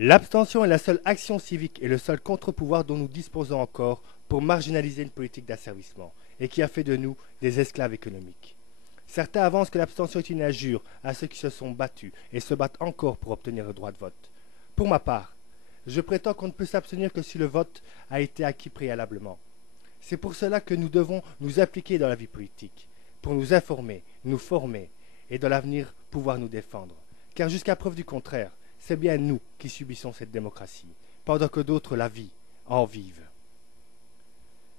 L'abstention est la seule action civique et le seul contre-pouvoir dont nous disposons encore pour marginaliser une politique d'asservissement et qui a fait de nous des esclaves économiques. Certains avancent que l'abstention est une injure à ceux qui se sont battus et se battent encore pour obtenir le droit de vote. Pour ma part, je prétends qu'on ne peut s'abstenir que si le vote a été acquis préalablement. C'est pour cela que nous devons nous appliquer dans la vie politique, pour nous informer, nous former et dans l'avenir pouvoir nous défendre. Car jusqu'à preuve du contraire, c'est bien nous qui subissons cette démocratie, pendant que d'autres la vivent, en vivent.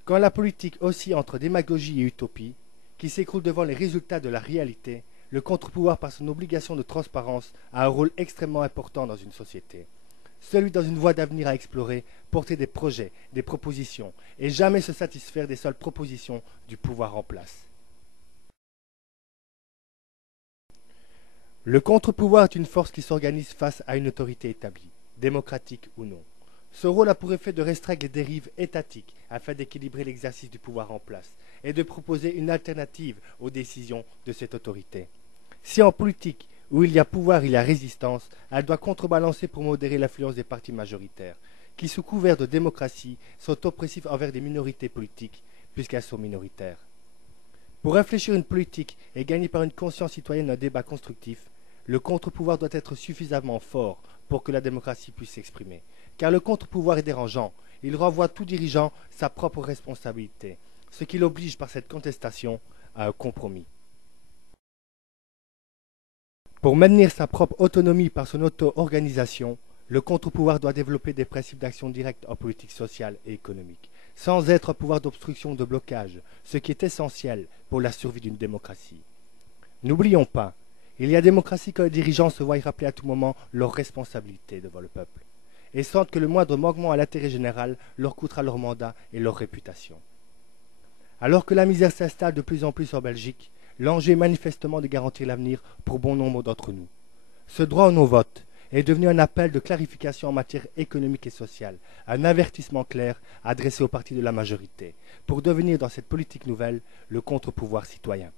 Quand la politique oscille entre démagogie et utopie, qui s'écroule devant les résultats de la réalité, le contre-pouvoir par son obligation de transparence a un rôle extrêmement important dans une société. Celui dans une voie d'avenir à explorer, porter des projets, des propositions, et jamais se satisfaire des seules propositions du pouvoir en place. Le contre-pouvoir est une force qui s'organise face à une autorité établie, démocratique ou non. Ce rôle a pour effet de restreindre les dérives étatiques afin d'équilibrer l'exercice du pouvoir en place et de proposer une alternative aux décisions de cette autorité. Si en politique, où il y a pouvoir, il y a résistance, elle doit contrebalancer pour modérer l'influence des partis majoritaires, qui sous couvert de démocratie sont oppressifs envers des minorités politiques, puisqu'elles sont minoritaires. Pour réfléchir une politique et gagner par une conscience citoyenne un débat constructif, le contre-pouvoir doit être suffisamment fort pour que la démocratie puisse s'exprimer. Car le contre-pouvoir est dérangeant, il renvoie tout dirigeant sa propre responsabilité, ce qui l'oblige par cette contestation à un compromis. Pour maintenir sa propre autonomie par son auto-organisation, le contre-pouvoir doit développer des principes d'action directe en politique sociale et économique, sans être un pouvoir d'obstruction ou de blocage, ce qui est essentiel pour la survie d'une démocratie. N'oublions pas, il y a démocratie quand les dirigeants se voient rappeler à tout moment leurs responsabilités devant le peuple, et sentent que le moindre manquement à l'intérêt général leur coûtera leur mandat et leur réputation. Alors que la misère s'installe de plus en plus en Belgique, l'enjeu est manifestement de garantir l'avenir pour bon nombre d'entre nous. Ce droit au non-vote est devenu un appel de clarification en matière économique et sociale, un avertissement clair adressé aux partis de la majorité, pour devenir dans cette politique nouvelle le contre-pouvoir citoyen.